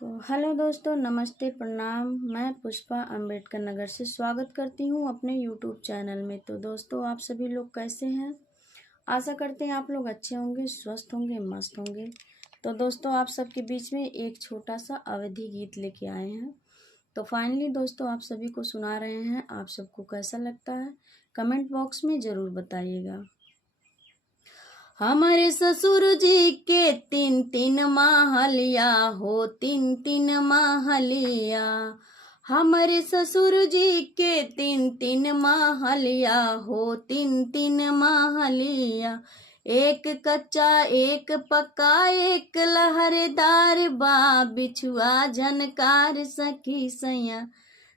तो हेलो दोस्तों, नमस्ते, प्रणाम। मैं पुष्पा अम्बेडकर नगर से स्वागत करती हूँ अपने यूट्यूब चैनल में। तो दोस्तों, आप सभी लोग कैसे हैं? आशा करते हैं आप लोग अच्छे होंगे, स्वस्थ होंगे, मस्त होंगे। तो दोस्तों, आप सबके बीच में एक छोटा सा अवधि गीत लेके आए हैं। तो फाइनली दोस्तों, आप सभी को सुना रहे हैं। आप सबको कैसा लगता है कमेंट बॉक्स में ज़रूर बताइएगा। हमारे ससुर जी के 3-3 महलिया हो, 3-3 महलिया। हमारे ससुर जी के 3-3 महलिया हो, 3-3 महलिया। एक कच्चा एक पक्का एक लहरेदार बा, बिछुआ झनकार सखी सैया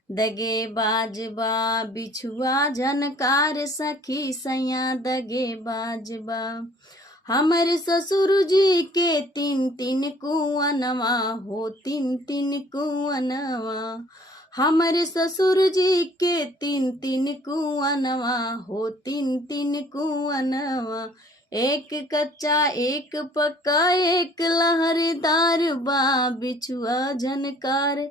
दगे बाजबा, बिछुआ झनकार सखी सैया दगे बाजबा। हमर ससुर जी के 3-3 कुअनवा हो, 3-3 कुअनवा। हमर ससुर जी के 3-3 कुअनवा हो, 3-3 कुअनवा। एक कच्चा एक पक्का एक लहरेदार बा, बिछुआ झनकार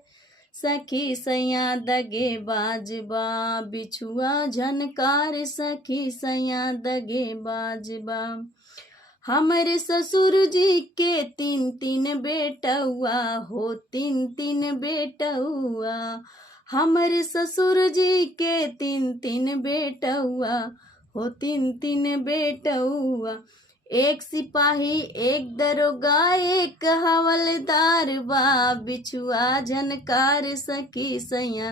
सखी सैया दगे बाजबा, बिछुआ झनकार सखी सैया दगे बाजबा। हमारे ससुर जी के 3-3 बेटउआ हो, 3-3 बेटउआ। हमारे ससुर जी के 3-3 बेटउआ हो, 3-3 बेटउआ। एक सिपाही एक दरोगा एक हवलदार बा, बिछुआ झनकार सखी सैया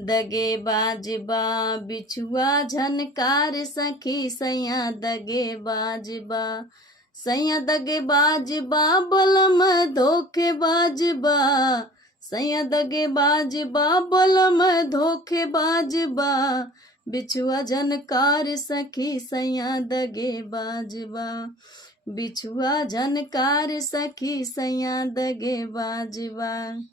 दगे बाजबा, बिछुआ झनकार सखी सैया दगे बाजबा। सैया दगे बाजबा बलम धोखे बाजबा, सैया दगे बाजबा बलम धोखे बाजबा। बिछुआ झनकार सखी सैया दगे बाजबा, बिछुआ झनकार सखी सैया दगे बाजबा।